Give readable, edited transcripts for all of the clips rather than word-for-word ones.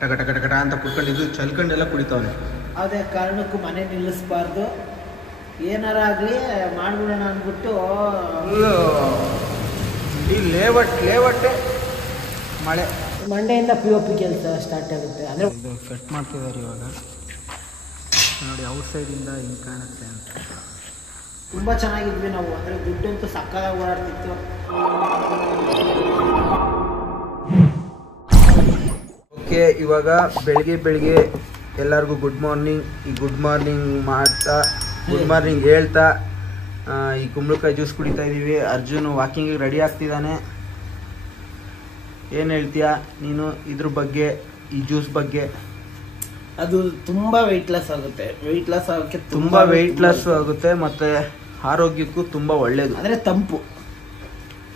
ಕಟ ಕಟ ಕಟ ಕಟ ಅಂತ ಕುಡ್ಕೊಂಡಿದ್ದು ಚಲ್ಕೊಂಡೆಲ್ಲ ಕುಡಿತಾವನೆ. ಅದೇ ಕಾರಣಕ್ಕೂ ಮನೆ ನಿಲ್ಲಿಸಬಾರ್ದು, ಏನಾರ ಆಗಲಿ ಮಾಡ್ಬಿಡೋಣ ಅಂದ್ಬಿಟ್ಟು ಈ ಲೇವಟ್ಟೆ ಮಳೆ. ಮಂಡೆಯಿಂದ POP ಕೆಲಸ ಸ್ಟಾರ್ಟ್ ಆಗುತ್ತೆ. ಅಂದರೆ ಇದು ಕಟ್ ಮಾಡ್ತಿದ್ದಾರೆ ಇವಾಗ ನೋಡಿ, ಔಟ್ ಸೈಡಿಂದ ಹಿಂಗೆ ಕಾಣುತ್ತೆ ಅಂತ. ತುಂಬ ಚೆನ್ನಾಗಿದ್ವಿ ನಾವು, ಅಂದರೆ ದುಡ್ಡಂತೂ ಸಕ್ಕತ್ತಾಗಿ ಓಡಾಡ್ತಿತ್ತು. ಓಕೆ, ಇವಾಗ ಬೆಳಿಗ್ಗೆ ಎಲ್ಲರಿಗೂ ಗುಡ್ ಮಾರ್ನಿಂಗ್. ಈ ಗುಡ್ ಮಾರ್ನಿಂಗ್ ಮಾಡ್ತಾ ಗುಡ್ ಮಾರ್ನಿಂಗ್ ಹೇಳ್ತಾ ಈ ಕುಂಬಳಕಾಯಿ ಜ್ಯೂಸ್ ಕುಡಿತಾ ಇದ್ದೀವಿ. ಅರ್ಜುನ್ ವಾಕಿಂಗಿಗೆ ರೆಡಿ ಆಗ್ತಿದ್ದಾನೆ. ಏನು ಹೇಳ್ತೀಯಾ ನೀನು ಇದ್ರ ಬಗ್ಗೆ, ಈ ಜ್ಯೂಸ್ ಬಗ್ಗೆ? ಅದು ತುಂಬ ವೆಯ್ಟ್ ಲಾಸ್ ಆಗುತ್ತೆ. ವೆಯ್ಟ್ ಲಾಸ್ ಆಗೋಕ್ಕೆ ತುಂಬ ವೆಯ್ಟ್ ಲಾಸ್ ಆಗುತ್ತೆ ಮತ್ತು ಆರೋಗ್ಯಕ್ಕೂ ತುಂಬ ಒಳ್ಳೆಯದು. ಅಂದರೆ ತಂಪು.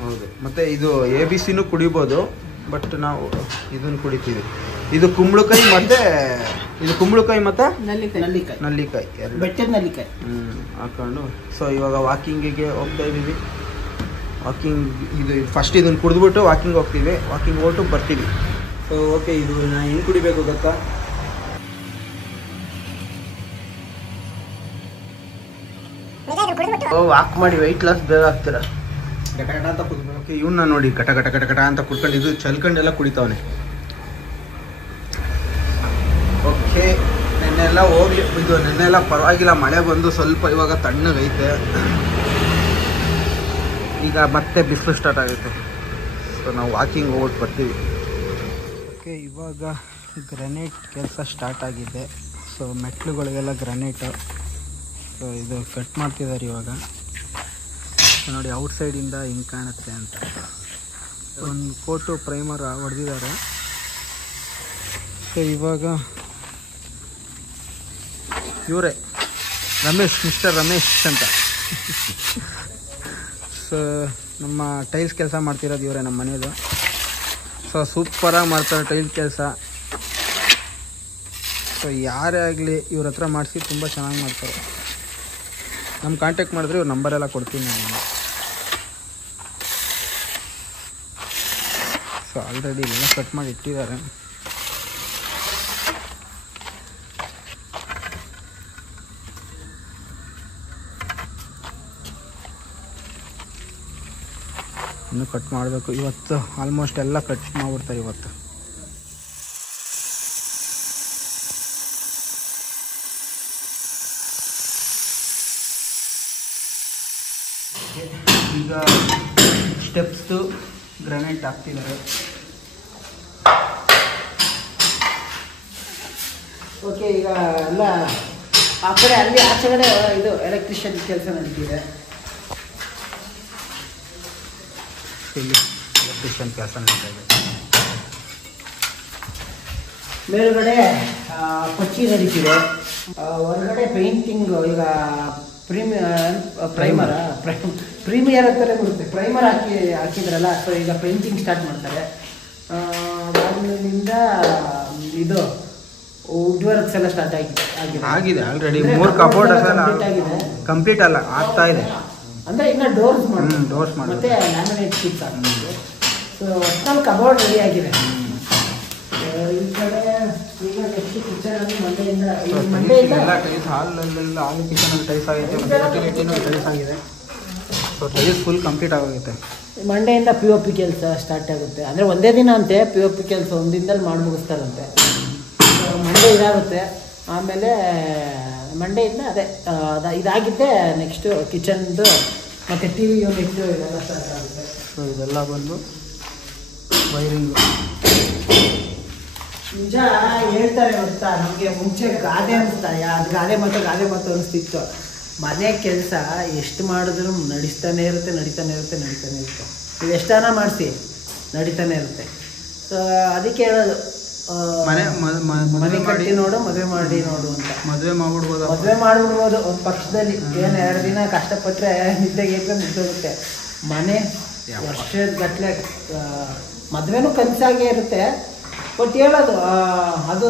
ಹೌದು, ಮತ್ತು ಇದು ABCನೂ ಕುಡಿಬೋದು, ಬಟ್ ನಾವು ಇದನ್ನು ಕುಡಿತೀವಿ. ಇದು ಕುಂಬಳಕಾಯಿ ಮತ್ತು ನಲ್ಲಿಕಾಯಿ ಎರಡು ಬೆಟ್ಟದ ನಲ್ಲಿಕಾಯಿ ಹಾಕೊಂಡು. ಸೊ ಇವಾಗ ವಾಕಿಂಗಿಗೆ ಹೋಗ್ತಾ ಇದ್ದೀವಿ. ವಾಕಿಂಗ್ ಇದು ಫಸ್ಟ್ ಇದನ್ನು ಕುಡಿದ್ಬಿಟ್ಟು ವಾಕಿಂಗ್ ಹೋಗ್ತೀವಿ. ವಾಕಿಂಗ್ ಹೊರಟು ಬರ್ತೀವಿ. ಸೊ ಓಕೆ, ಇದು ನಾನು ಹೆಂಗೆ ಕುಡಿಬೇಕು ಗೊತ್ತಾ? ವಾಕ್ ಮಾಡಿ ವೆಯ್ಟ್ ಲಾಸ್ ಬೇಗ ಆಗ್ತೀರ. ಕಟ ಕಟ ಅಂತ ಕುಡಿದ್ಬೇಕು. ಓಕೆ, ಇವನ್ನ ನೋಡಿ, ಕಟ ಕಟ ಕಟ ಕಟ ಅಂತ ಕುಡ್ಕೊಂಡಿದ್ದು ಚಲ್ಕೊಂಡೆಲ್ಲ ಕುಡಿತಾವನೆ. ಓಕೆ, ನೆನ್ನೆಲ್ಲ ಪರವಾಗಿಲ್ಲ, ಮಳೆ ಬಂದು ಸ್ವಲ್ಪ ಇವಾಗ ತಣ್ಣಗೈತೆ. ಈಗ ಮತ್ತೆ ಬಿಸಿಲು ಸ್ಟಾರ್ಟ್ ಆಗುತ್ತೆ. ಸೊ ನಾವು ವಾಕಿಂಗ್ ಹೋಗ್ಬಿಟ್ಟು ಬರ್ತೀವಿ. ಓಕೆ, ಇವಾಗ ಗ್ರನೇಟ್ ಕೆಲಸ ಸ್ಟಾರ್ಟ್ ಆಗಿದೆ. ಸೊ ಮೆಟ್ಲುಗಳಿಗೆಲ್ಲ ಗ್ರನೇಟು. ಸೊ ಇದು ಕಟ್ ಮಾಡ್ತಿದ್ದಾರೆ ಇವಾಗ. ಸೊ ನೋಡಿ, ಔಟ್ ಸೈಡಿಂದ ಹಿಂಗೆ ಕಾಣುತ್ತೆ ಅಂತ. ಒಂದು ಕೋಟು ಪ್ರೈಮರ್ ಹೊಡೆದಿದ್ದಾರೆ. ಸೊ ಇವಾಗ ಇವರೇ ಮಿಸ್ಟರ್ ರಮೇಶ್ ಅಂತ. ಸೊ ನಮ್ಮ ಟೈಲ್ಸ್ ಕೆಲಸ ಮಾಡ್ತಿರೋದು ಇವರೇ, ನಮ್ಮ ಮನೇದು. ಸೊ ಸೂಪರಾಗಿ ಮಾಡ್ತಾರೆ ಟೈಲ್ಸ್ ಕೆಲಸ. ಸೊ ಯಾರೇ ಆಗಲಿ ಇವ್ರ ಹತ್ರ ಮಾಡಿಸಿ ತುಂಬ ಚೆನ್ನಾಗಿ ಮಾಡ್ತಾರೆ. ನಮ್ಮ ಕಾಂಟ್ಯಾಕ್ಟ್ ಮಾಡಿದ್ರೆ ಇವ್ರ ನಂಬರೆಲ್ಲ ಕೊಡ್ತೀನಿ ನಾನು. ಸೊ ಆಲ್ರೆಡಿ ಎಲ್ಲ ಕಟ್ ಮಾಡಿ ಇಟ್ಟಿದ್ದಾರೆ. ಇನ್ನು ಕಟ್ ಮಾಡಬೇಕು ಇವತ್ತು. ಆಲ್ಮೋಸ್ಟ್ ಎಲ್ಲ ಕಟ್ ಮಾಡಿಬಿಡ್ತಾರೆ ಇವತ್ತು. ಈಗ ಸ್ಟೆಪ್ಸ್ದು ಗ್ರಾನೈಟ್ ಹಾಕ್ತಿದ್ದಾರೆ. ಓಕೆ, ಈಗ ಎಲ್ಲ ಆ ಕಡೆ ಅಲ್ಲಿ ಆಚೆ ಕಡೆ ಇದು ಎಲೆಕ್ಟ್ರಿಷಿಯನ್ ಕೆಲಸ ನಡೀತಿದೆ. ಇಲ್ಲಿ ಎಲೆಕ್ಟ್ರಿಷಿಯನ್ ಕೆಲಸ ನಡೀತಾ ಇದೆ. ಮೇಲ್ಗಡೆ ಪಚ್ಚಿ ನಡೀತಿದೆ. ಹೊರಗಡೆ ಪೇಂಟಿಂಗ್. ಈಗ ಪ್ರೀಮಿಯರ್ ಅಂತಾನೆ ಬರುತ್ತೆ. ಪ್ರೈಮರ್ ಹಾಕಿದ್ರಲ್ಲ, ಸೊ ಈಗ ಪೇಂಟಿಂಗ್ ಸ್ಟಾರ್ಟ್ ಮಾಡ್ತಾರೆ. ಅದಾದ್ಮೇಲಿಂದ ಇದು ವುಡ್ ವರ್ಕ್ಸ್ ಎಲ್ಲ ಸ್ಟಾರ್ಟ್ ಆಗಿದೆ ಆಲ್ರೆಡಿ. 3 ಕಬೋರ್ಡ್ ಕಂಪ್ಲೀಟ್ ಅಲ್ಲ, ಆಗ್ತಾ ಇದೆ. ಅಂದರೆ ಇನ್ನು ಡೋರ್ಸ್ ಮಾಡಿ ಮತ್ತೆ ಲ್ಯಾಮಿನೇಟ್ ಶೀಟ್ಸ್ ಆಗ್ತದೆ. ಸೊ ಒಟ್ಟಲ್ಲಿ ಕಬೋರ್ಡ್ ರೆಡಿ ಆಗಿದೆ. ಈ ಕಡೆ ಈಗ ನೆಕ್ಸ್ಟ್ ಕಿಚನ್ ಮಂಡೆಯಿಂದ ಟೈಲ್ಸ್ ಹಾಲಲ್ಲೆಲ್ಲ ಹಾಲ್ ಕಿಚನಲ್ಲಿ ಟೈಲ್ಸ್ ಆಗೈತೆ, ಟೈಲ್ಸ್ ಆಗಿದೆ. ಸೊ ಟೈಲ್ಸ್ ಫುಲ್ ಕಂಪ್ಲೀಟ್ ಆಗೋಗುತ್ತೆ. ಮಂಡೆಯಿಂದ POP ಕೆಲಸ ಸ್ಟಾರ್ಟ್ ಆಗುತ್ತೆ. ಅಂದರೆ ಒಂದೇ ದಿನ ಅಂತೆ POP ಕೆಲಸ, ಒಂದು ದಿನದಲ್ಲಿ ಮಾಡಿ ಮುಗಿಸ್ತಾರಂತೆ. ಮಂಡೆ ಇದಾಗುತ್ತೆ. ಆಮೇಲೆ ಮಂಡೆಯಿಂದ ಇದಾಗಿದ್ದೆ ನೆಕ್ಸ್ಟು ಕಿಚನ್ದು ಮತ್ತು TV ಯೂನಿಟ್ ಇದೆಲ್ಲ ಸ್ಟಾರ್ಟ್ ಆಗುತ್ತೆ. ಸೊ ಇದೆಲ್ಲ ಬಂದು ವೈರಿಂಗು. ನಿಜ ಹೇಳ್ತಾರೆ ಗೊತ್ತಾ, ನಮಗೆ ಮುಂಚೆ ಗಾದೆ ಅನಿಸ್ತಾ, ಅದು ಗಾದೆ ಮತ್ತು ಅನಿಸ್ತಿತ್ತು. ಮನೆ ಕೆಲಸ ಎಷ್ಟು ಮಾಡಿದ್ರು ನಡೀತಾನೆ ಇರುತ್ತೆ. ನೀವು ಎಷ್ಟಾನ ಮಾಡಿಸಿ ನಡೀತಾನೆ ಇರುತ್ತೆ. ಸೊ ಅದಕ್ಕೆ ಹೇಳೋದು, ಮನೆ ಕಟ್ಟಿ ನೋಡು, ಮದುವೆ ಮಾಡಿ ನೋಡು ಅಂತ. ಮದುವೆ ಮಾಡಿಬಿಡ್ಬೋದು ಒಂದು ಪಕ್ಷದಲ್ಲಿ. ಏನು 2 ದಿನ ಕಷ್ಟಪಟ್ಟರೆ ನಿದ್ದೆಗೆ ಮುಗ್ದೋಗುತ್ತೆ. ಮನೆ ವರ್ಷದ ಗಟ್ಟಲೆ ಮದುವೆನೂ ಕನಸಾಗೇ ಇರುತ್ತೆ. ಬಟ್ ಹೇಳೋದು ಅದು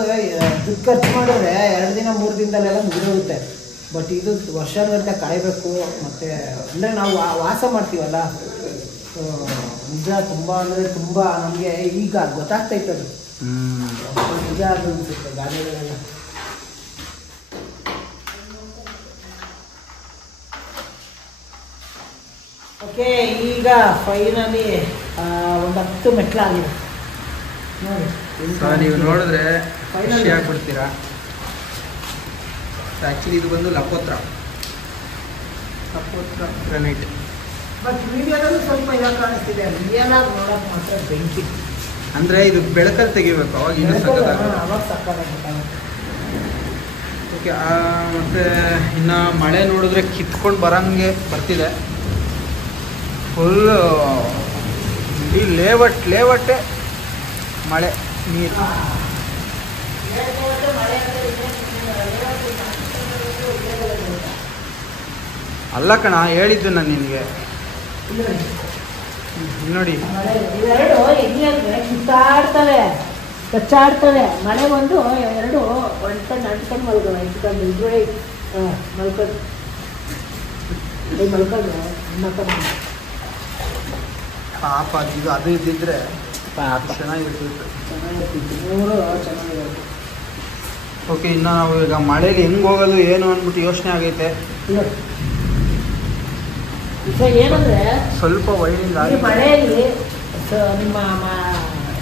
ದುಡ್ಡು ಖರ್ಚು ಮಾಡಿದ್ರೆ 2 ದಿನ 3 ದಿನದಲ್ಲೆಲ್ಲ ಮುಗಿದೋಗುತ್ತೆ. ಬಟ್ ಇದು ವರ್ಷಗಟ್ಟಲೆ ಕಾಯಬೇಕು. ಮತ್ತು ಅಂದರೆ ನಾವು ವಾಸ ಮಾಡ್ತೀವಲ್ಲ, ನಿಜ ತುಂಬ ಅಂದರೆ ತುಂಬ ನಮಗೆ ಈಗ ಗೊತ್ತಾಗ್ತೈತೆ ಅದು. ಮಜಾ ಅದು ಅನ್ಸುತ್ತೆ ಗಾದೆಗಳೆಲ್ಲ. ಓಕೆ, ಈಗ ಫೈನಲಿ ಒಂದು 10 ಮೆಟ್ಲಾಗಿದೆ ನೋಡಿ. ನೀವು ನೋಡಿದ್ರೆ Final ಖುಷಿ ಆಗ್ಬಿಡ್ತೀರಾ. ಆ್ಯಕ್ಚುಲಿ ಇದು ಬಂದು ಲಪೋತ್ರ ಗ್ರಾನೈಟ್. ಬಟ್ ವಿಡಿಯೋದಲ್ಲಿ ಸ್ವಲ್ಪ ಇದಾಗ ಕಾಣಿಸ್ತಿದೆ, ರಿಯಲ್ ಆಗಿ ನೋಡೋಕೆ ಮಾತ್ರ ಬೆಂಕಿ. ಅಂದರೆ ಇದು ಬೆಳಕಲ್ಲಿ ತೆಗಿಬೇಕು, ಅವಾಗ ಇನ್ನೂ ಸಕ್ಕತ್ತಾಗುತ್ತೆ. ಅವಾಗ ಸಕ್ಕತ್ತಾಗುತ್ತೆ. ಓಕೆ, ಮತ್ತು ಇನ್ನು ಮಳೆ ನೋಡಿದ್ರೆ ಕಿತ್ಕೊಂಡು ಬರೋಂಗೆ ಬರ್ತಿದೆ. ಫುಲ್ಲು ಇಡೀ ಲೇವಟ್ಟೆ ಮಳೆ ನೀರು. ಅಲ್ಲ ಕಣ, ಹೇಳಿದ್ದು ನಾನು ನಿನಗೆ. ನೋಡಿ ಇವೆರಡು ಹೆಂಗೆ ಅಂದರೆ ಕಿತ್ತಾಡ್ತವೆ, ಕಚ್ಚಾಡ್ತವೆ. ಮಳೆ ಬಂದು ಎರಡು ಒಂಟ್ಕೊಂಡು ಅಂಟ್ಕೊಂಡು ಮಲ್ಕೊಂಡು ಇಟ್ಕೊಂಡು ಇದ್ರೆ ಮಲ್ಕೊಂಡು ಮಲ್ಕೊಂಡು ಪಾಪ ಇದು ಅದು ಇದ್ದಿದ್ರೆ ಪಾಪ ಚೆನ್ನಾಗಿರ್ತಿತ್ತು. ಚೆನ್ನಾಗಿರ್ತಿತ್ತು, ಮೂರು ಚೆನ್ನಾಗಿರುತ್ತೆ. ಓಕೆ, ಇನ್ನು ನಾವು ಈಗ ಮಳೇಲಿ ಹೆಂಗೆ ಹೋಗೋದು ಏನು ಅಂದ್ಬಿಟ್ಟು ಯೋಚನೆ ಆಗೈತೆ. ಈಗ ಏನಂದರೆ ಸ್ವಲ್ಪ ವೈರಿಂಗ್ ಈ ಆಗಿ ಮಳೆಯಲ್ಲಿ ನಿಮ್ಮ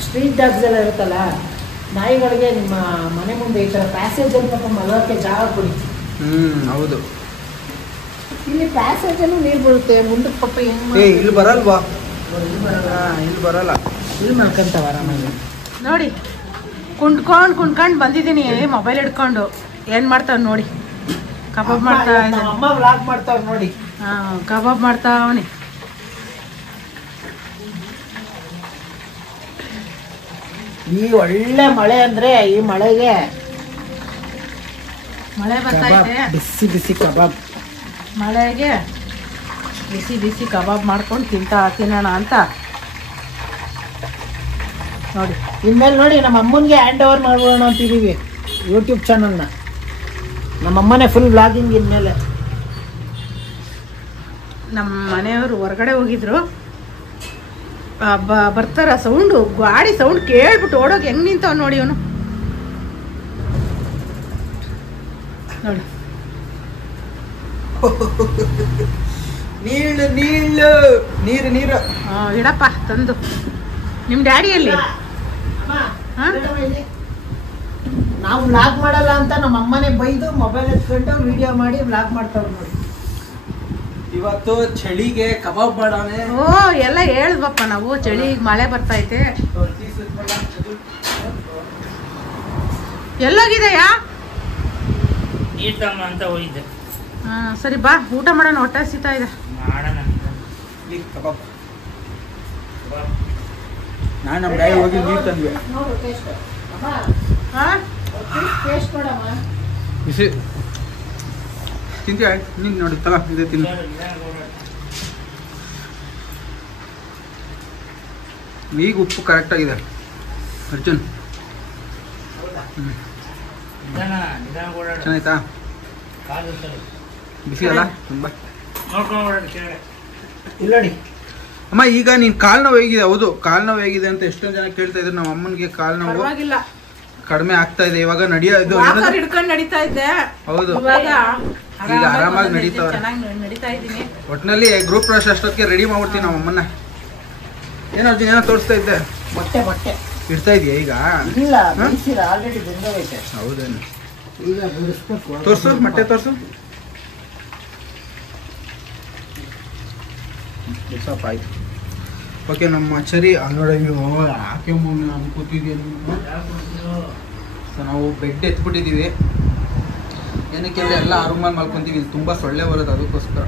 ಸ್ಟ್ರೀಟ್ ಡಾಗ್ಸ್ ಎಲ್ಲ ಇರುತ್ತಲ್ಲ, ನಾಯಿಗಳಿಗೆ ನಿಮ್ಮ ಮನೆ ಮುಂದೆ ಈ ಥರ ಪ್ಯಾಸೇಜಲ್ಲಿ ಪಾಪ ಮಲಗೋಕ್ಕೆ ಜಾಗ ಕೊಡಿ. ಹೌದು. ಇಲ್ಲಿ ಪ್ಯಾಸೇಜಲ್ಲೂ ನೀರು ಬರುತ್ತೆ, ಮುಂದಕ್ಕೆ ಪಾಪ ಹೆಂಗೆ ಇಲ್ಲಿ ಬರಲ್ವಾ? ಇಲ್ಲಿ ಬರಲ್ಲ, ಇಲ್ಲಿ ಬರಲ್ಲ. ಇಲ್ಲಿ ಮಲ್ಕೊಂತಾವ ಆರಾಮಾಗಿ. ನೋಡಿ ಕುಂಡ್ಕೊಂಡು ಬಂದಿದ್ದೀನಿ ಮೊಬೈಲ್ ಹಿಡ್ಕೊಂಡು. ಏನು ಮಾಡ್ತಾವ್ ನೋಡಿ, ಕಬಾಬ್ ಮಾಡ್ತಾ ಇದ್ದಾನೆ. ಅಮ್ಮ ವ್ಲಾಗ್ ಮಾಡ್ತಾವ್ ನೋಡಿ. ಕಬಾಬ್ ಮಾಡ್ತಾವನಿ. ಈ ಒಳ್ಳೆ ಮಳೆ ಅಂದರೆ ಈ ಮಳೆಗೆ ಮಳೆ ಬರ್ತಾ ಇದೆ, ಬಿಸಿ ಬಿಸಿ ಕಬಾಬ್. ಮಳೆಗೆ ಬಿಸಿ ಬಿಸಿ ಕಬಾಬ್ ಮಾಡ್ಕೊಂಡು ತಿನ್ನೋಣ ಅಂತ ನೋಡಿ. ಇನ್ಮೇಲೆ ನೋಡಿ ನಮ್ಮ ಅಮ್ಮನಿಗೆ ಹ್ಯಾಂಡ್ ಓವರ್ ಮಾಡ್ಬೋಣ ಅಂತಿದ್ದೀವಿ ಯೂಟ್ಯೂಬ್ ಚಾನಲ್ನ. ನಮ್ಮ ಅಮ್ಮನೇ ಫುಲ್ ವ್ಲಾಗಿಂಗ್ ಇನ್ಮೇಲೆ. ನಮ್ಮ ಮನೆಯವರು ಹೊರಗಡೆ ಹೋಗಿದ್ರು, ಬರ್ತಾರ ಸೌಂಡು, ಗಾಡಿ ಸೌಂಡ್ ಕೇಳ್ಬಿಟ್ಟು ಓಡೋಗಿ ಹೆಂಗೆ ನಿಂತಾವ ನೋಡಿ ಅವನು. ನೋಡಿ ನೀರು ಇಡಪ್ಪ ತಂದು. ನಿಮ್ಮ ಡ್ಯಾಡಿಯಲ್ಲಿ ನಾವು ವ್ಲಾಗ್ ಮಾಡಲ್ಲ ಅಂತ ನಮ್ಮ ಅಮ್ಮನೇ ಬೈದು ಮೊಬೈಲ್ ಎತ್ಕೊಂಡು ವಿಡಿಯೋ ಮಾಡಿ ವ್ಲಾಗ್ ಮಾಡ್ತಾವ್ ನೋಡಿ. ಇವತ್ತು ಚಳಿಗೆ ಕಬಾಬ್ ಮಾಡೋಣ. ಓ ಎಲ್ಲ ಹೇಳಿದ್ವಪ್ಪ ನಾವು, ಚಳಿಗೆ ಮಳೆ ಬರ್ತೈತೆ. ಎಲ್ಲೋಗಿದೆಯಾ? ಈತಮ್ಮ ಅಂತ ಹೋಗಿದ್ದೆ. ಸರಿ ಬಾ, ಊಟ ಮಾಡೋಣ, ಹೊಟ್ಟೆ ಹಸಿತಾ ಇದೆ. ಮಾಡೋಣ. ಕಬಾಬ್ ನಾನು ನಮ್ಮ ಗಾಡಿ ಹೋಗಿ ನೀರು ತಂದ್ವಿ. ಬಿಸಿ ತಿಂತೀಯ? ನೀನು ನೋಡಿ ತಲ ಇದೆ ತಿನ್ನು. ಈಗ ಉಪ್ಪು ಕರೆಕ್ಟಾಗಿದೆ ಅರ್ಜುನ್. ಚೆನ್ನಾಯ್ತಾ? ಬಿಸಿ ಅಲ್ಲ ತುಂಬ? ಇಲ್ಲ ನೋಡಿ ಅಮ್ಮ, ಈಗ ನೀನು ಕಾಲು ನೋವು ಹೇಗಿದೆ? ಹೌದು, ಕಾಲು ನೋವು ಹೇಗಿದೆ ಅಂತ ಎಷ್ಟೊಂದು ಜನ ಕೇಳ್ತಾ ಇದ್ರು. ನಮ್ಮ ಅಮ್ಮನಿಗೆ ಕಾಲು ನೋವು ಕಡಿಮೆ ಆಗ್ತಾ ಇದೆ, ಇವಾಗ ನಡೆಯೋದು ಹಿಡ್ಕೊಂಡು ನಡೀತಾ ಇದ್ದೆ. ಹೌದು, ಈಗ ಆರಾಮಾಗಿ ನಡೀತಾವ್ರೆ. ನಡೀತಾ ಇದ್ದೀನಿ. ಒಟ್ಟಿನಲ್ಲಿ ಗ್ರೂಪ್ ಪ್ರವೇಶ ಅಷ್ಟೊತ್ತಿಗೆ ರೆಡಿ ಮಾಡ್ಬಿಡ್ತೀನಿ ನಮ್ಮ ಅಮ್ಮನ್ನ. ಏನೋ ಅರ್ಜುನ್ ಏನೋ ತೋರಿಸ್ತಾ ಇದ್ದೆ, ಮೊಟ್ಟೆ ಇಡ್ತಾ ಇದೆಯಾ ಈಗ? ಇಲ್ಲ, ಆಲ್ರೆಡಿ ಬೆಂದೋಗೈತೆ. ಹೌದೇನು? ಈಗ ಬಿಡಿಸ್ಬೇಕು. ತೋರಿಸು, ಮೊಟ್ಟೆ ತೋರಿಸು. ಸ್ವಲ್ಪ ಆಯ್ತು. ಓಕೆ, ನಮ್ಮ ಚರಿ ನೋಡಿ ಯಾಕೆ ಮಮ್ಮಿ ನಾನು ಕೂತಿದ್ದೀವಿ. ಸೊ ನಾವು ಬೆಡ್ ಎತ್ಬಿಟ್ಟಿದ್ದೀವಿ. ಏನಕ್ಕೆ ಎಲ್ಲ ರೂಮಲ್ಲಿ ಮಲ್ಕೊಂತೀವಿ, ಇಲ್ಲಿ ತುಂಬ ಸೊಳ್ಳೆ ಬರೋದು, ಅದಕ್ಕೋಸ್ಕರ.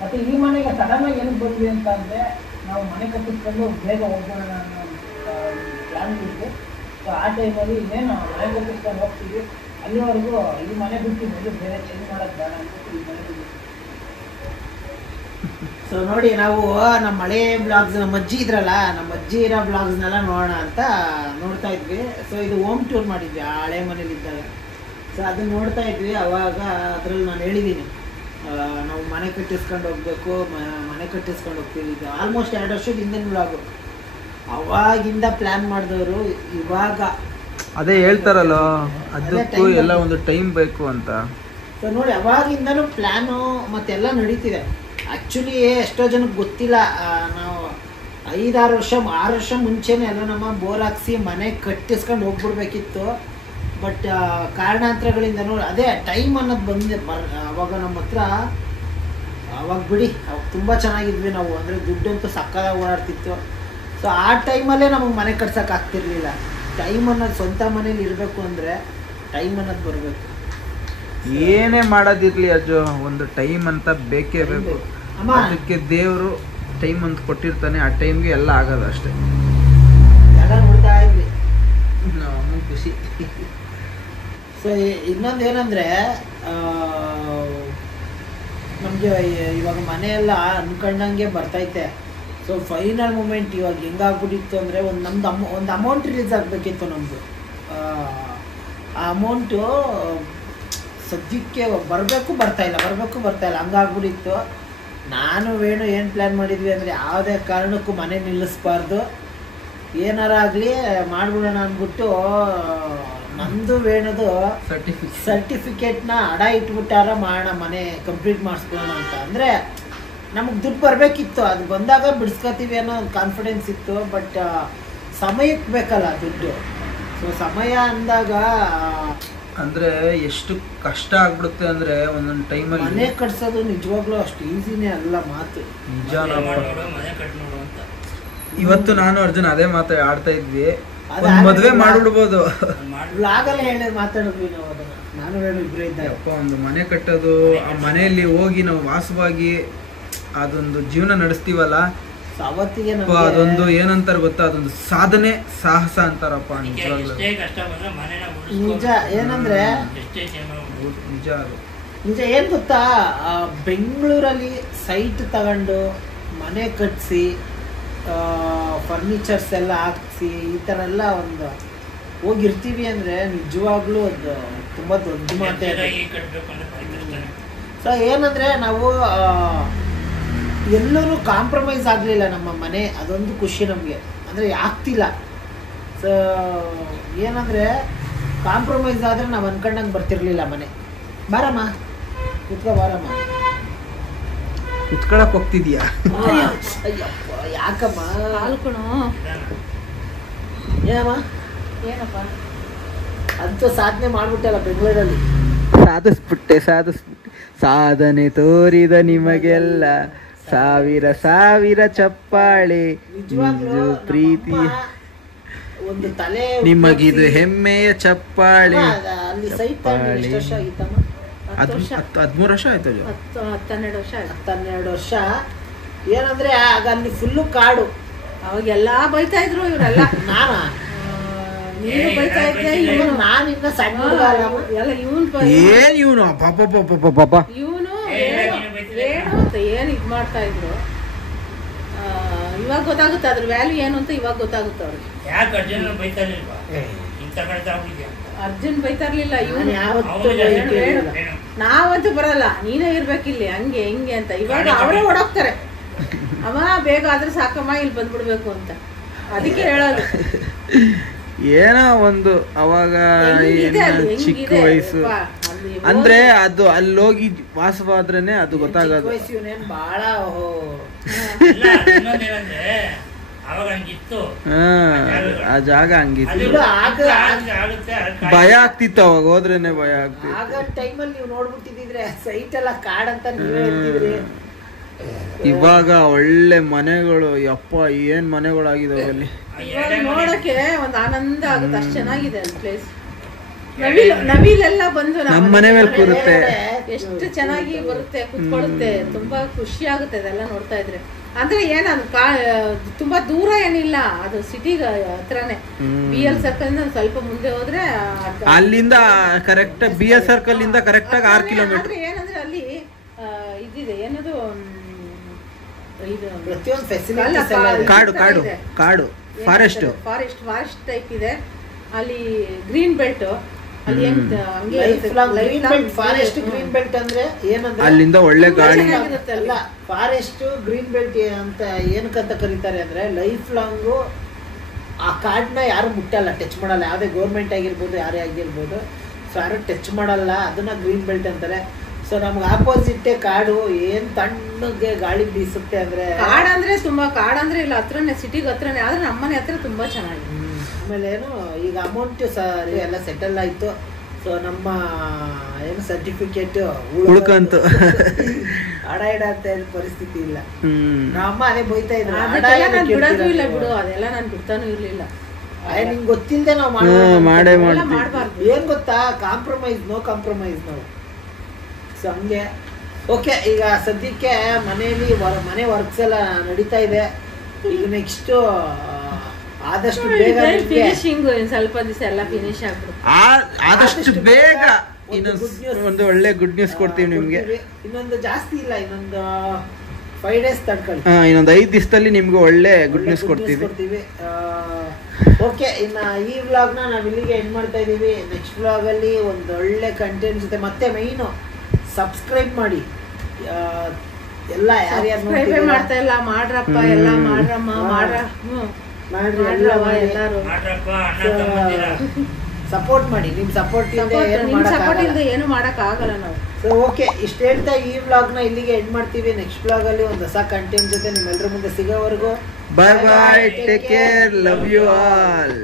ಮತ್ತೆ ಈ ಮನೆಗೆ ಸಡನ್ ಆಗಿ ಏನಕ್ಕೆ ಬಂದ್ವಿ ಅಂತ ಅಂದರೆ, ನಾವು ಮನೆ ಕಟ್ಟಿಸ್ಕೊಂಡು ಬೇಗ ಹೋಗೋಣ ಅನ್ನೋ ಪ್ಲಾನ್ ಇತ್ತು. ಸೊ ಆ ಟೈಮಲ್ಲಿ ಇನ್ನೇನು ಮನೆ ಕಟ್ಟಿಸ್ಕೊಂಡು ಹೋಗ್ತೀವಿ, ಅಲ್ಲಿವರೆಗೂ ಈ ಮನೆ ಬಿಟ್ಟು ಮೊದಲು ಬೇರೆ ಚೇಂಜ್ ಮಾಡೋದು ಬೇಡ ಅಂದ್ಬಿಟ್ಟು ಈ ಮನೆ ಬಿಟ್ಟು. ಸೊ ನೋಡಿ, ನಾವು ನಮ್ಮ ಹಳೆ ಬ್ಲಾಗ್ಸ್, ನಮ್ಮ ಅಜ್ಜಿ ಇದ್ರಲ್ಲ, ನಮ್ಮ ಅಜ್ಜಿ ಇರೋ ಬ್ಲಾಗ್ಸ್ನೆಲ್ಲ ನೋಡೋಣ ಅಂತ ನೋಡ್ತಾ ಇದ್ವಿ. ಸೊ ಇದು ಹೋಮ್ ಟೂರ್ ಮಾಡಿದ್ವಿ ಆ ಹಳೆ ಮನೇಲಿದ್ದಾಗ. ಸೊ ಅದನ್ನ ನೋಡ್ತಾ ಇದ್ವಿ. ಅವಾಗ ಅದರಲ್ಲಿ ನಾನು ಹೇಳಿದ್ದೀನಿ, ನಾವು ಮನೆ ಕಟ್ಟಿಸ್ಕೊಂಡು ಹೋಗ್ಬೇಕು, ಮನೆ ಕಟ್ಟಿಸ್ಕೊಂಡು ಹೋಗ್ತೀವಿ. ಇದು ಆಲ್ಮೋಸ್ಟ್ 2 ವರ್ಷದ ಹಿಂದಿನ ಬ್ಲಾಗು. ಅವಾಗಿಂದ ಪ್ಲಾನ್ ಮಾಡಿದವರು ಇವಾಗ ಅದೇ ಹೇಳ್ತಾರಲ್ಲ ಅದಕ್ಕೂ ಎಲ್ಲ ಒಂದು ಟೈಮ್ ಬೇಕು ಅಂತ. ಸೊ ನೋಡಿ ಅವಾಗಿಂದನೂ ಪ್ಲ್ಯಾನು ಮತ್ತೆಲ್ಲ ನಡೀತಿದೆ. ಆ್ಯಕ್ಚುಲಿ ಎಷ್ಟೋ ಜನಕ್ಕೆ ಗೊತ್ತಿಲ್ಲ, ನಾವು 5-6 ವರ್ಷ 6 ವರ್ಷ ಮುಂಚೆನೇ ಎಲ್ಲ ನಮ್ಮ ಬೋರ್ ಹಾಕ್ಸಿ ಮನೆ ಕಟ್ಟಿಸ್ಕೊಂಡು ಹೋಗ್ಬಿಡ್ಬೇಕಿತ್ತು. ಬಟ್ ಕಾರಣಾಂತರಗಳಿಂದನೂ ಅದೇ ಟೈಮ್ ಅನ್ನೋದು ಬಂದೆ ಅವಾಗ ನಮ್ಮ ಹತ್ರ. ಅವಾಗ ಬಿಡಿ ಅವಾಗ ತುಂಬ ಚೆನ್ನಾಗಿದ್ವಿ ನಾವು, ಅಂದರೆ ದುಡ್ಡಂತೂ ಸಕ್ಕದಾಗಿ ಓಡಾಡ್ತಿತ್ತು. ಸೊ ಆ ಟೈಮಲ್ಲೇ ನಮಗೆ ಮನೆ ಕಟ್ಸೋಕೆ ಆಗ್ತಿರ್ಲಿಲ್ಲ. ಟೈಮ್ ಅನ್ನೋದು ಸ್ವಂತ ಮನೇಲಿ ಇರಬೇಕು ಅಂದರೆ ಟೈಮ್ ಅನ್ನೋದು ಬರಬೇಕು. ಏನೇ ಮಾಡೋದಿರ್ಲಿ ಅಜ್ಜು, ಒಂದು ಟೈಮ್ ಅಂತ ಬೇಕೇ ಬೇಕು. ಅಮ್ಮ ಅದಕ್ಕೆ ದೇವರು ಟೈಮ್ ಅಂತ ಕೊಟ್ಟಿರ್ತಾನೆ, ಆ ಟೈಮ್ಗೆ ಎಲ್ಲ ಆಗೋದು ಅಷ್ಟೇ. ಎಲ್ಲ ನೋಡ್ತಾ ಇದ್ವಿ, ನಾವು ಖುಷಿ. ಸೊ ಇನ್ನೊಂದು ಏನಂದರೆ ನಮಗೆ ಇವಾಗ ಮನೆಯೆಲ್ಲ ಅನ್ಕೊಂಡಂಗೆ ಬರ್ತೈತೆ. ಸೊ ಫೈನಲ್ ಮೂಮೆಂಟ್ ಇವಾಗ ಹೆಂಗಾಗ್ಬಿಟ್ಟಿತ್ತು ಅಂದರೆ ಒಂದು ಅಮೌಂಟ್ ರಿಲೀಸ್ ಆಗಬೇಕಿತ್ತು ನಮ್ಮದು. ಆ ಅಮೌಂಟು ಸದ್ಯಕ್ಕೆ ಬರ್ತಾಯಿಲ್ಲ ಹಂಗಾಗ್ಬಿಟ್ಟಿತ್ತು. ನಾನು ವೇಣು ಏನು ಪ್ಲ್ಯಾನ್ ಮಾಡಿದ್ವಿ ಅಂದರೆ ಯಾವುದೇ ಕಾರಣಕ್ಕೂ ಮನೆ ನಿಲ್ಲಿಸ್ಬಾರ್ದು, ಏನಾರ ಆಗಲಿ ಮಾಡ್ಬಿಡೋಣ ಅಂದ್ಬಿಟ್ಟು ನಂದು ವೇಣದು ಸರ್ಟಿಫಿಕೇಟ್ನ ಅಡ ಇಟ್ಬಿಟ್ಟಾರ ಮಾಡೋಣ, ಮನೆ ಕಂಪ್ಲೀಟ್ ಮಾಡಿಸ್ಕೊಳ್ಳೋಣ ಅಂತ. ಅಂದರೆ ನಮಗೆ ದುಡ್ಡು ಬರಬೇಕಿತ್ತು, ಅದು ಬಂದಾಗ ಬಿಡಿಸ್ಕೊತೀವಿ ಅನ್ನೋ ಒಂದು ಕಾನ್ಫಿಡೆನ್ಸ್ ಇತ್ತು. ಬಟ್ ಸಮಯಕ್ಕೆ ಬೇಕಲ್ಲ ದುಡ್ಡು. ಸೊ ಸಮಯ ಅಂದಾಗ ಅಂದರೆ ಎಷ್ಟು ಕಷ್ಟ ಆಗ್ಬಿಡುತ್ತೆ ಅಂದರೆ ಒಂದೊಂದು ಟೈಮಲ್ಲಿ ಮನೆ ಕಟ್ಸೋದು ನಿಜವಾಗ್ಲೂ ಅಷ್ಟು ಈಸಿನೇ ಅಲ್ಲ ಮಾತು. ಇವತ್ತು ನಾನು ಅರ್ಜುನ್ ಅದೇ ಆಡ್ತಾ ಇದ್ವಿ, ಒಂದು ಮದುವೆ ಮಾಡ್ಬಿಡ್ಬೋದು. ವ್ಲಾಗಲ್ಲಿ ಹೇಳಿ ಮಾತಾಡಿದ್ವಿ ನಾವು ಅದನ್ನ, ನಾನು ಹೇಳಿ ಇಬ್ಬರೇ ಇದ್ದಾರಪ್ಪ. ಒಂದು ಮನೆ ಕಟ್ಟೋದು, ಆ ಮನೆಯಲ್ಲಿ ಹೋಗಿ ನಾವು ವಾಸವಾಗಿ ಅದೊಂದು ಜೀವನ ನಡೆಸ್ತೀವಲ್ಲ, ಅವತ್ತಿಗೆ ಅದೊಂದು ಏನಂತಾರ ಗೊತ್ತಾ, ಅದೊಂದು ಸಾಧನೆ ಸಾಹಸ ಅಂತಾರಪ್ಪ. ನಿಜ ಏನಂದ್ರೆ ನಿಜ ಏನ್ ಗೊತ್ತಾ, ಬೆಂಗಳೂರಲ್ಲಿ ಸೈಟ್ ತಗೊಂಡು ಮನೆ ಕಟ್ಸಿ ಫರ್ನಿಚರ್ಸ್ ಎಲ್ಲ ಹಾಕ್ಸಿ ಈ ಥರ ಎಲ್ಲ ಒಂದು ಹೋಗಿರ್ತೀವಿ ಅಂದರೆ ನಿಜವಾಗ್ಲೂ ಅದು ತುಂಬ ದೊಡ್ಡ ಮಾತೇ. ಸೊ ಏನಂದರೆ ನಾವು ಎಲ್ಲರೂ ಕಾಂಪ್ರಮೈಸ್ ಆಗಲಿಲ್ಲ ನಮ್ಮ ಮನೆ, ಅದೊಂದು ಖುಷಿ ನಮಗೆ. ಅಂದರೆ ಆಗ್ತಿಲ್ಲ. ಸೊ ಏನಂದರೆ ಕಾಂಪ್ರಮೈಸ್ ಆದರೆ ನಾವು ಅನ್ಕೊಂಡಂಗೆ ಬರ್ತಿರ್ಲಿಲ್ಲ ಮನೆ. ಬಾರಮ್ಮ ಬಾರಮ್ಮ ಕುತ್ಕೊಳಕ್ ಹೋಗ್ತಿದ್ಯಾ? ಅಯ್ಯಪ್ಪ ಯಾಕಮ್ಮ ಏನಪ್ಪ ಅಂತೂ ಸಾಧನೆ ಮಾಡ್ಬಿಟ್ಟಲ್ಲ ಬೆಂಗಳೂರಲ್ಲಿ. ಸಾಧಿಸ್ಬಿಟ್ಟೆ ಸಾಧನೆ ತೋರಿದ ನಿಮಗೆಲ್ಲ ಸಾವಿರ ಚಪ್ಪಾಳೆ, ನಿಜ ಪ್ರೀತಿ ಒಂದು ತಲೆ ನಿಮಗಿದು ಹೆಮ್ಮೆಯ ಚಪ್ಪಾಳೆ. ಅಲ್ಲಿ ಸೈಟ್ ಎಷ್ಟು ವರ್ಷ ಆಗಿತ್ತಮ್ಮ? 13 ವರ್ಷ ಆಯ್ತು. 12 ವರ್ಷ. ಏನಂದ್ರೆ ಆಗ ಅಲ್ಲಿ ಫುಲ್ಲು ಕಾಡು. ಅವಾಗೆಲ್ಲ ಬೈತಾ ಇದ್ರು ಇವರೆಲ್ಲ. ನಾನಾ ನೀನು ಬೈತಾ ಇದ್ದೆ, ನಾನು ಇನ್ನ ಸಣ್ಣ ಎಲ್ಲ ಏನ್ ಇವನು ಇವನು ಏನು ಅಂತ ಏನ್ ಇದ್ ಮಾಡ್ತಾ ಇದ್ರು. ಇವಾಗ ಗೊತ್ತಾಗುತ್ತೆ ಅದ್ರ ವ್ಯಾಲ್ಯೂ ಏನು ಅಂತ, ಇವಾಗ ಗೊತ್ತಾಗುತ್ತೆ ಅವ್ರಿಗೆ. ಅರ್ಜುನ್ ಬೈತಾ ಇರ್ಲಿಲ್ಲ, ಇವನು ನಾವಂತೂ ಬರಲ್ಲ, ನೀನೇ ಇರ್ಬೇಕಿಲ್ಲಿ ಹಂಗೆ ಹಿಂಗೆ ಅಂತ. ಇವಾಗ ಅವರೇ ಓಡಾಕ್ತಾರೆ, ಅವ ಬೇಗ ಆದ್ರೆ ಸಾಕಮ್ಮ ಇಲ್ಲಿ ಬಂದ್ಬಿಡ್ಬೇಕು ಅಂತ. ಅದಕ್ಕೆ ಹೇಳೋದು ಏನೋ ಒಂದು ಅವಾಗ ಚಿಕ್ಕ ವಯಸ್ಸು ಅಂದ್ರೆ ಅದು ಅಲ್ಲಿ ಹೋಗಿ ವಾಸವಾದ್ರೇನೆ ಅದು ಗೊತ್ತಾಗೋದು. ಬಹಳ ಆ ಜಾಗ ಹಂಗಿತ್ತು, ಭಯ ಆಗ್ತಿತ್ತು. ಅವಾಗ ಹೋದ್ರೇನೆ ಭಯ ಆಗ್ತಿತ್ತು. ಆಗ ಟೈಮಲ್ಲಿ ನೀವು ನೋಡ್ಬಿಟ್ಟಿದ್ರೆ ಸೈಟ್ ಎಲ್ಲ ಕಾಡಂತ ನೀವೇ ಹೇಳ್ತಿದ್ರಿ. ಇವಾಗ ಒಳ್ಳೆ ಮನೆಗಳು, ಯಪ್ಪ ಏನ್ ಮನೆಗಳಾಗಿದಾವೆ ಅಲ್ಲಿ. ನೋಡಕ್ಕೆ ಒಂದು ಆನಂದ ಆಗುತ್ತೆ, ಅಷ್ಟು ಚೆನ್ನಾಗಿದೆ ಅಲ್ಲಿ ಪ್ಲೇಸ್. ನವಿಲೆಲ್ಲ ಬಂದು ನಮ್ಮ ಮನೆ ಮೇಲೆ ಕೂರುತ್ತೆ, ಎಷ್ಟು ಚೆನ್ನಾಗಿ ಬರುತ್ತೆ, ಕುತ್ಕೊಳ್ಳುತ್ತೆ. ತುಂಬಾ ಖುಷಿ ಆಗುತ್ತೆ ಅದೆಲ್ಲ ನೋಡ್ತಾ ಇದ್ರೆ. ಅಂದ್ರೆ ಏನದು ತುಂಬಾ ದೂರ ಏನಿಲ್ಲ, ಅದು ಸಿಟಿಗೆ ಹತ್ರನೇ. BL ಸರ್ಕಲ್ ಇಂದ ಸ್ವಲ್ಪ ಮುಂದೆ ಹೋದ್ರೆ ಅಲ್ಲಿಂದ ಕರೆಕ್ಟ್ BL ಸರ್ಕಲ್ ಇಂದ ಕರೆಕ್ಟ್ ಆಗಿ 6 ಕಿಲೋಮೀಟರ್. ಏನಂದ್ರೆ ಅಲ್ಲಿ ಇದಿದೆ ಏನದು, ಪ್ರತಿಯೊಂದು ಫೆಸಿಲಿಟಿ, ಕಾಡು ಫಾರೆಸ್ಟ್ ಟೈಪ್ ಇದೆ ಅಲ್ಲಿ. ಗ್ರೀನ್ ಬೆಲ್ಟ್ ಅಲ್ಲಿ ಫಾರೆಸ್ಟ್ ಗ್ರೀನ್ ಬೆಲ್ಟ್ ಅಂದ್ರೆ ಏನಂದ್ರೆ ಅಲ್ಲಿಂದ ಒಳ್ಳೆ ಗಾಳಿ. ಅಲ್ಲ, ಫಾರೆಸ್ಟ್ ಗ್ರೀನ್ ಬೆಲ್ಟ್ ಅಂತ ಏನಕ್ಕಂತ ಕರೀತಾರೆ ಅಂದ್ರೆ ಲೈಫ್ ಲಾಂಗು ಆ ಕಾರ್ಡ್ನ ಯಾರು ಮುಟ್ಟಲ್ಲ, ಟಚ್ ಮಾಡಲ್ಲ. ಯಾವುದೇ ಗೌರ್ಮೆಂಟ್ ಆಗಿರ್ಬೋದು, ಯಾರೇ ಆಗಿರ್ಬೋದು, ಸೊ ಯಾರು ಟಚ್ ಮಾಡಲ್ಲ. ಅದನ್ನ ಗ್ರೀನ್ ಬೆಲ್ಟ್ ಅಂತಾರೆ. ಸೊ ನಮ್ಗೆ ಆಪೋಸಿಟ್ ಕಾಡು ಏನು ತಣ್ಣಗೆ ಗಾಳಿ ಬೀಸುತ್ತೆ ಅಂದರೆ, ಕಾಡಂದ್ರೆ ತುಂಬಾ ಕಾಡಂದ್ರೆ ಇಲ್ಲ ಹತ್ರನೇ, ಸಿಟಿಗೆ ಹತ್ರನೇ, ಆದ್ರೆ ನಮ್ಮನೆ ಹತ್ರ ತುಂಬಾ ಚೆನ್ನಾಗಿದೆ. ಆಮೇಲೆ ಏನು ಈಗ ಅಮೌಂಟ್ ಎಲ್ಲ ಸೆಟಲ್ ಆಯಿತು. ಸೊ ನಮ್ಮ ಏನು ಸರ್ಟಿಫಿಕೇಟ್ ಉಳ್ಕಂತು ಹಡ ಇಡಂತ ಪರಿಸ್ಥಿತಿ ಇಲ್ಲ. ನಮ್ಮ ಅದೇ ಬೈತಾ ಇದ್ರು, ನಾನು ಬಿಡೋದು ಇಲ್ಲ ಬಿಡು, ಅದೆಲ್ಲ ನಾನು ಬಿಡ್ತಾನು ಇರ್ಲಿಲ್ಲ. ನಿಂಗೆ ಗೊತ್ತಿಲ್ಲದೆ ನಾವು ಮಾಡಬಾರ್ದು. ಏನ್ ಗೊತ್ತಾ, ಕಾಂಪ್ರಮೈಸ್, ನೋ ಕಾಂಪ್ರಮೈಸ್ ನಾವು. ಸೊ ಹಂಗೆ ಓಕೆ. ಈಗ ಸದ್ಯಕ್ಕೆ ಮನೆಯಲ್ಲಿ ಮನೆ ವರ್ಕ್ಸ್ ಎಲ್ಲ ನಡೀತಾ ಇದೆ. ಈಗ ನೆಕ್ಸ್ಟ್ ಆದಷ್ಟು ಬೇಗ ಫಿನಿಶಿಂಗ್ ಸ್ವಲ್ಪ ದಿವಸ ಎಲ್ಲ ಫಿನಿಶ್ ಆಗ್ಬಿಡುತ್ತೆ. ಆದಷ್ಟು ಬೇಗ ಒಂದು ಒಳ್ಳೆ ಗುಡ್ ನ್ಯೂಸ್ ಕೊಡ್ತೀವಿ ನಿಮ್ಗೆ. ಇನ್ನೊಂದು ಜಾಸ್ತಿ ಇಲ್ಲ, ಇನ್ನೊಂದು 5 days ತಡ್ಕೊಳ್ಳಿ. ಇನ್ನೊಂದು 5 ದಿವಸದಲ್ಲಿ ನಿಮ್ಗೆ ಒಳ್ಳೆ ಗುಡ್ ನ್ಯೂಸ್ ಕೊಡ್ತೀವಿ. ಓಕೆ, ಇನ್ನು ಈ ವ್ಲಾಗ್ನ ನಾವು ಇಲ್ಲಿಗೆ ಎಂಡ್ ಮಾಡ್ತಾ ಇದ್ದೀವಿ. ನೆಕ್ಸ್ಟ್ ವ್ಲಾಗಲ್ಲಿ ಒಂದು ಒಳ್ಳೆ ಕಂಟೆಂಟ್ ಜೊತೆ ಮತ್ತೆ ಮೈನು ಸಬ್ಸ್ಕ್ರೈಬ್ ಮಾಡಿ. ಎಲ್ಲ ಯಾರ್ಯಾರು ಮಾಡ್ತಾ ಇಲ್ಲ ಮಾಡ್ರಪ್ಪ, ಎಲ್ಲ ಮಾಡ್ರಮ್ಮ, ಎಲ್ಲರೂ ಸಪೋರ್ಟ್ ಮಾಡಿ. ನಿಮ್ ಸಪೋರ್ಟ್ ಇಂದ ಏನು ಮಾಡಕ್ ಆಗಲ್ಲ ನಾವು. ಸೊ ಓಕೆ, ಇಷ್ಟು ಹೇಳ್ತಾ ಈ ವ್ಲಾಗ್ನ ಇಲ್ಲಿಗೆ ಎಂಡ್ ಮಾಡ್ತೀವಿ. ನೆಕ್ಸ್ಟ್ ವ್ಲಾಗಲ್ಲಿ ಒಂದು ಹೊಸ ಕಂಟೆಂಟ್ ಜೊತೆ ನಿಮ್ಮೆಲ್ಲರ ಮುಂದೆ ಸಿಗೋವರೆಗೂ bye bye, take care, love you all.